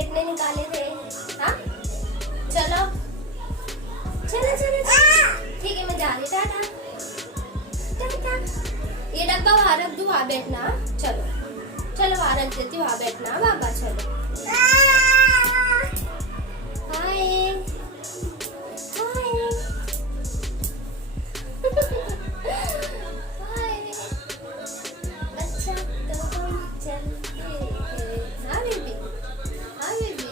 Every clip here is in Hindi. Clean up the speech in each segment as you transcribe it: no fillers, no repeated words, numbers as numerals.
बैठने निकाले थे। हाँ चलो चलो चलो ठीक है, मैं जा रही। टाटा टाटा। ये डब्बा वहाँ रख दूँ, वहाँ बैठना। चलो चलो वहाँ रख देती हूँ, वहाँ बैठना बाबा। चलो हाय हाय हाय। अच्छा तो हम चलते हैं। हाँ बेबी, हाँ बेबी।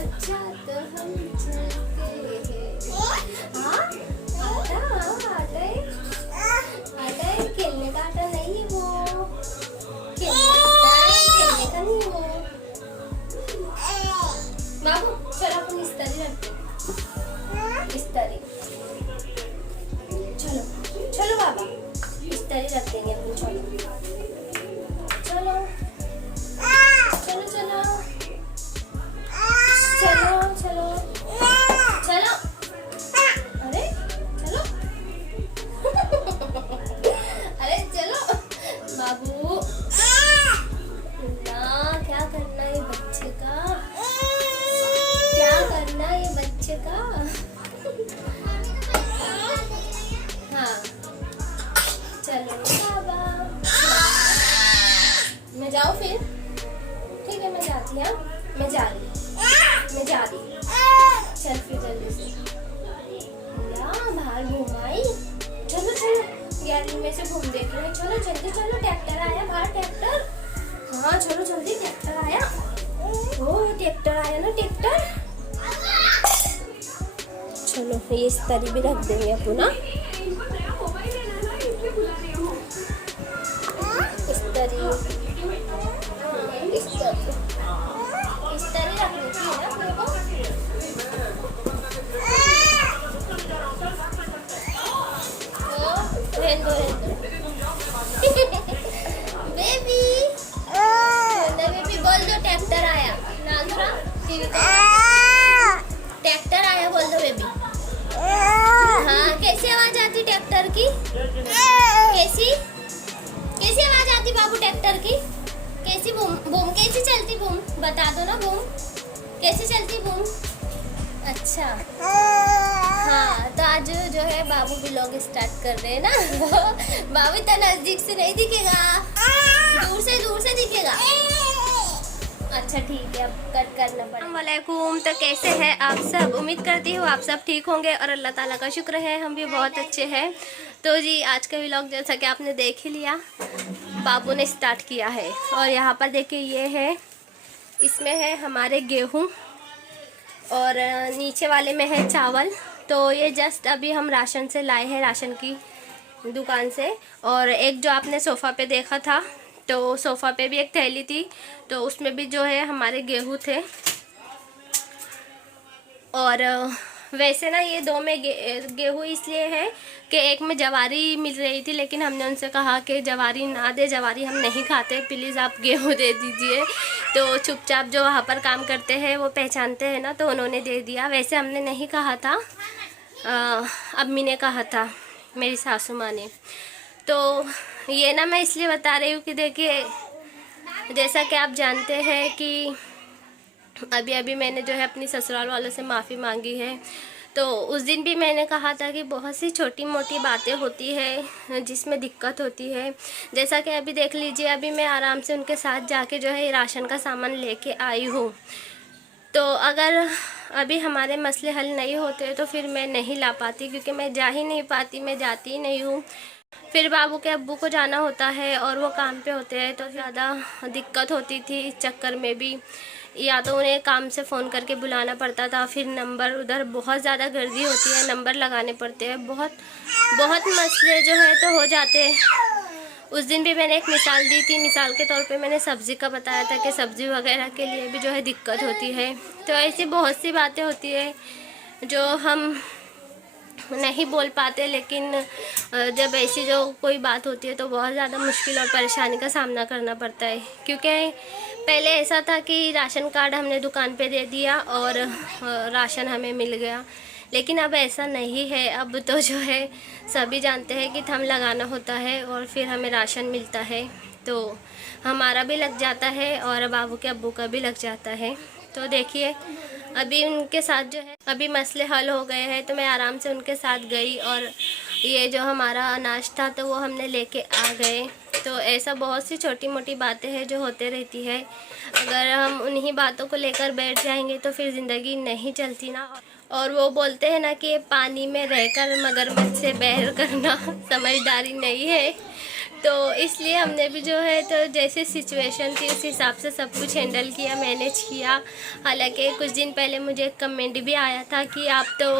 अच्छा तो हम चलते हैं। हाँ आटा, आटा है, आटा है। खेलने का आटा नहीं है वो, खेलने का नहीं है वो। बाबू चलो अपन इस्त्री रखते हैं, इस्त्री। चलो चलो बाबा, इस्त्री रख देंगे अपन। चलो चलो चलो चलो चलो चलो चलो। अरे चलो। अरे चलो बाबू ना, क्या करना है बच्चे का, क्या करना है बच्चे का। हाँ चलो बाबा, मैं जाऊँ फिर? ठीक है मैं जाती। हाँ मैं जा रही, मैं जा रही। चल फिर जल्दी से बाहर घूम आई। चलो चलो गैलरी में से घूम देख रहे हैं। चलो जल्दी चलो, ट्रैक्टर आया बाहर, ट्रैक्टर। हाँ चलो जल्दी, ट्रैक्टर आया। ओ ट्रैक्टर आया ना, ट्रैक्टर। चलो ये इस तरह भी रख देंगे अपन ना, इस तरह। इस तरह रखनी चाहिए ना अपने को। रहने दो बेबी, बेबी बोल दो ट्रैक्टर आया। नाजरा टीवी ट्रैक्टर आया बोल दो बेबी। हाँ कैसी आवाज आती ट्रैक्टर की? कैसी कैसी आवाज आती बाबू ट्रैक्टर की? कैसी बूम बूम कैसी चलती बूम? बता दो ना बूम कैसी चलती बूम। अच्छा हाँ तो आज जो है बाबू व्लॉग स्टार्ट कर रहे हैं ना। बाबू इतना नजदीक से नहीं दिखेगा, दूर से दिखेगा। अच्छा ठीक है, अब कट करना पड़ेगा। अस्सलामुअलैकुम, तो कैसे हैं आप सब? उम्मीद करती हूँ आप सब ठीक होंगे और अल्लाह ताला का शुक्र है हम भी बहुत अच्छे हैं। तो जी आज का व्लॉग जैसा कि आपने देख ही लिया, बाबू ने स्टार्ट किया है। और यहाँ पर देखिए ये है, इसमें है हमारे गेहूँ और नीचे वाले में है चावल। तो ये जस्ट अभी हम राशन से लाए हैं, राशन की दुकान से। और एक जो आपने सोफ़ा पे देखा था, तो सोफ़ा पे भी एक थैली थी, तो उसमें भी जो है हमारे गेहूँ थे। और वैसे ना ये दो में गेहूँ इसलिए है कि एक में जवारी मिल रही थी, लेकिन हमने उनसे कहा कि जवारी ना दे, जवारी हम नहीं खाते, प्लीज़ आप गेहूँ दे दीजिए। तो चुपचाप जो वहाँ पर काम करते हैं वो पहचानते हैं ना, तो उन्होंने दे दिया। वैसे हमने नहीं कहा था, अम्मी ने कहा था, मेरी सासू माँ ने। तो ये ना मैं इसलिए बता रही हूँ कि देखिए जैसा कि आप जानते हैं कि अभी अभी मैंने जो है अपनी ससुराल वालों से माफ़ी मांगी है। तो उस दिन भी मैंने कहा था कि बहुत सी छोटी मोटी बातें होती है जिसमें दिक्कत होती है। जैसा कि अभी देख लीजिए, अभी मैं आराम से उनके साथ जाके जो है राशन का सामान लेके आई हूँ। तो अगर अभी हमारे मसले हल नहीं होते तो फिर मैं नहीं ला पाती, क्योंकि मैं जा ही नहीं पाती, मैं जाती ही नहीं हूँ। फिर बाबू के अब्बू को जाना होता है और वो काम पे होते हैं, तो ज़्यादा दिक्कत होती थी। इस चक्कर में भी या तो उन्हें काम से फ़ोन करके बुलाना पड़ता था, फिर नंबर उधर बहुत ज़्यादा गर्दी होती है, नंबर लगाने पड़ते हैं, बहुत मसले जो है तो हो जाते हैं। उस दिन भी मैंने एक मिसाल दी थी, मिसाल के तौर पे मैंने सब्ज़ी का बताया था कि सब्ज़ी वगैरह के लिए भी जो है दिक्कत होती है। तो ऐसी बहुत सी बातें होती है जो हम नहीं बोल पाते, लेकिन जब ऐसी जो कोई बात होती है तो बहुत ज़्यादा मुश्किल और परेशानी का सामना करना पड़ता है। क्योंकि पहले ऐसा था कि राशन कार्ड हमने दुकान पे दे दिया और राशन हमें मिल गया, लेकिन अब ऐसा नहीं है। अब तो जो है सभी जानते हैं कि थंब लगाना होता है और फिर हमें राशन मिलता है। तो हमारा भी लग जाता है और बाबू के अब्बू का भी लग जाता है। तो देखिए अभी उनके साथ जो है अभी मसले हल हो गए हैं, तो मैं आराम से उनके साथ गई और ये जो हमारा अनाज था तो वो हमने लेके आ गए। तो ऐसा बहुत सी छोटी मोटी बातें हैं जो होते रहती है। अगर हम उन्हीं बातों को लेकर बैठ जाएंगे तो फिर ज़िंदगी नहीं चलती ना। और वो बोलते हैं ना कि पानी में रहकर मगरमच्छ से बैर करना समझदारी नहीं है। तो इसलिए हमने भी जो है तो जैसे सिचुएशन थी उस हिसाब से सब कुछ हैंडल किया, मैनेज किया। हालांकि कुछ दिन पहले मुझे एक कमेंट भी आया था कि आप तो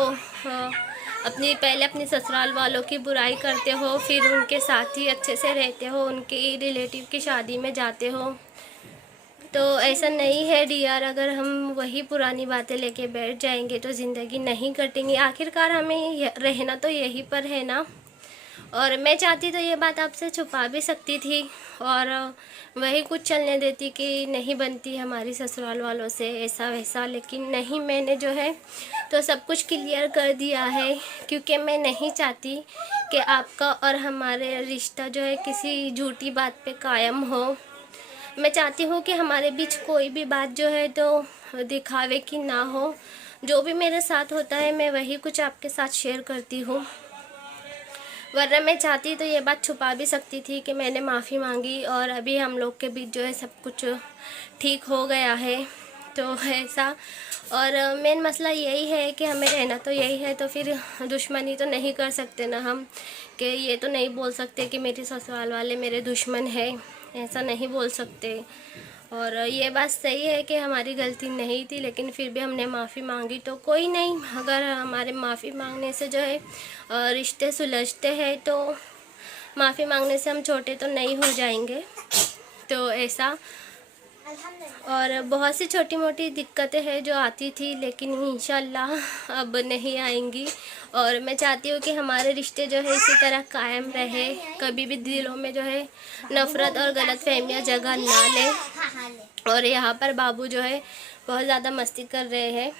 पहले अपने ससुराल वालों की बुराई करते हो, फिर उनके साथ ही अच्छे से रहते हो, उनके रिलेटिव की शादी में जाते हो। तो ऐसा नहीं है डियर, अगर हम वही पुरानी बातें लेके बैठ जाएंगे तो ज़िंदगी नहीं कटेंगी। आखिरकार हमें रहना तो यहीं पर है ना। और मैं चाहती तो ये बात आपसे छुपा भी सकती थी और वही कुछ चलने देती कि नहीं बनती हमारी ससुराल वालों से ऐसा वैसा, लेकिन नहीं, मैंने जो है तो सब कुछ क्लियर कर दिया है, क्योंकि मैं नहीं चाहती कि आपका और हमारे रिश्ता जो है किसी झूठी बात पे कायम हो। मैं चाहती हूँ कि हमारे बीच कोई भी बात जो है तो दिखावे की ना हो। जो भी मेरे साथ होता है मैं वही कुछ आपके साथ शेयर करती हूँ, वरना मैं चाहती तो ये बात छुपा भी सकती थी कि मैंने माफ़ी मांगी और अभी हम लोग के बीच जो है सब कुछ ठीक हो गया है। तो ऐसा, और मेन मसला यही है कि हमें रहना तो यही है, तो फिर दुश्मनी तो नहीं कर सकते ना हम, कि ये तो नहीं बोल सकते कि मेरे ससुराल वाले मेरे दुश्मन हैं, ऐसा नहीं बोल सकते। और ये बात सही है कि हमारी गलती नहीं थी, लेकिन फिर भी हमने माफ़ी मांगी तो कोई नहीं। अगर हमारे माफ़ी मांगने से जो है रिश्ते सुलझते हैं तो माफ़ी मांगने से हम छोटे तो नहीं हो जाएंगे। तो ऐसा, और बहुत सी छोटी मोटी दिक्कतें हैं जो आती थी, लेकिन इंशाल्लाह अब नहीं आएंगी। और मैं चाहती हूँ कि हमारे रिश्ते जो है इसी तरह कायम रहे, कभी भी दिलों में जो है नफ़रत और गलतफहमियाँ जगह ना ले। और यहाँ पर बाबू जो है बहुत ज़्यादा मस्ती कर रहे हैं,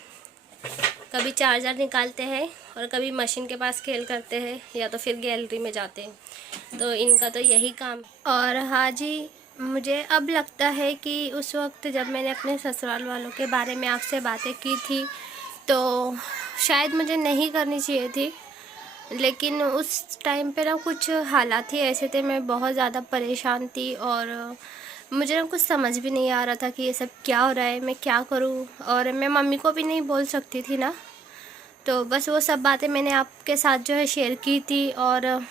कभी चार्जर निकालते हैं और कभी मशीन के पास खेल करते हैं या तो फिर गैलरी में जाते हैं। तो इनका तो यही काम। और हाँ जी, मुझे अब लगता है कि उस वक्त जब मैंने अपने ससुराल वालों के बारे में आपसे बातें की थी तो शायद मुझे नहीं करनी चाहिए थी, लेकिन उस टाइम पे ना कुछ हालात ही ऐसे थे, मैं बहुत ज़्यादा परेशान थी और मुझे ना कुछ समझ भी नहीं आ रहा था कि ये सब क्या हो रहा है, मैं क्या करूँ। और मैं मम्मी को भी नहीं बोल सकती थी ना, तो बस वो सब बातें मैंने आपके साथ जो है शेयर की थी। और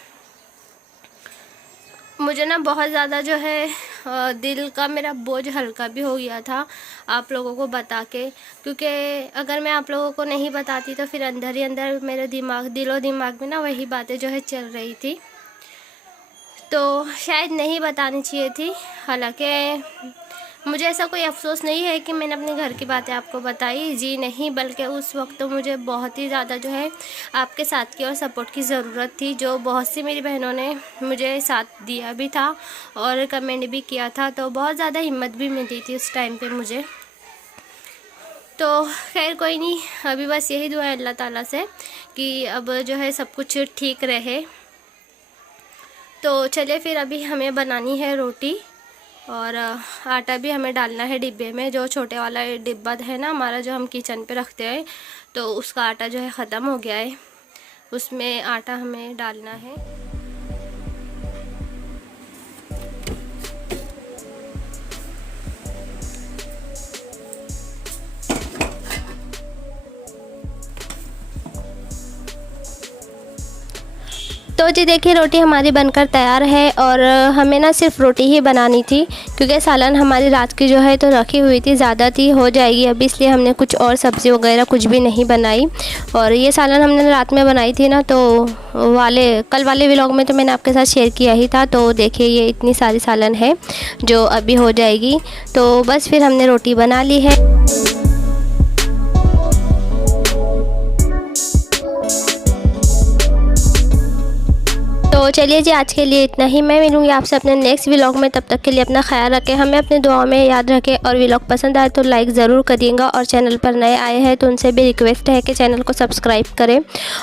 मुझे ना बहुत ज़्यादा जो है दिल का मेरा बोझ हल्का भी हो गया था आप लोगों को बता के, क्योंकि अगर मैं आप लोगों को नहीं बताती तो फिर अंदर ही अंदर मेरे दिलो दिमाग में ना वही बातें जो है चल रही थी। तो शायद नहीं बतानी चाहिए थी। हालांकि मुझे ऐसा कोई अफसोस नहीं है कि मैंने अपने घर की बातें आपको बताई, जी नहीं, बल्कि उस वक्त तो मुझे बहुत ही ज़्यादा जो है आपके साथ की और सपोर्ट की ज़रूरत थी, जो बहुत सी मेरी बहनों ने मुझे साथ दिया भी था और कमेंट भी किया था, तो बहुत ज़्यादा हिम्मत भी मिली थी उस टाइम पे मुझे। तो खैर कोई नहीं, अभी बस यही दुआ है अल्लाह ताला से कि अब जो है सब कुछ ठीक रहे। तो चलिए फिर अभी हमें बनानी है रोटी और आटा भी हमें डालना है डिब्बे में। जो छोटे वाला डिब्बा है ना हमारा, जो हम किचन पे रखते हैं, तो उसका आटा जो है ख़त्म हो गया है, उसमें आटा हमें डालना है। तो जी देखिए रोटी हमारी बनकर तैयार है और हमें ना सिर्फ रोटी ही बनानी थी, क्योंकि सालन हमारी रात की जो है तो रखी हुई थी, ज़्यादा थी, हो जाएगी अभी, इसलिए हमने कुछ और सब्ज़ी वगैरह कुछ भी नहीं बनाई। और ये सालन हमने रात में बनाई थी ना, तो कल वाले व्लॉग में तो मैंने आपके साथ शेयर किया ही था। तो देखिए ये इतनी सारी सालन है जो अभी हो जाएगी। तो बस फिर हमने रोटी बना ली है। तो चलिए जी आज के लिए इतना ही। मैं मिलूँगी आपसे अपने नेक्स्ट व्लॉग में, तब तक के लिए अपना ख्याल रखें, हमें अपने दुआओं में याद रखें। और व्लॉग पसंद आए तो लाइक ज़रूर करिएगा, और चैनल पर नए आए हैं तो उनसे भी रिक्वेस्ट है कि चैनल को सब्सक्राइब करें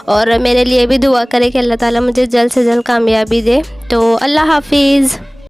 और मेरे लिए भी दुआ करें कि अल्लाह ताला मुझे जल्द से जल्द कामयाबी दे। तो अल्लाह हाफिज़।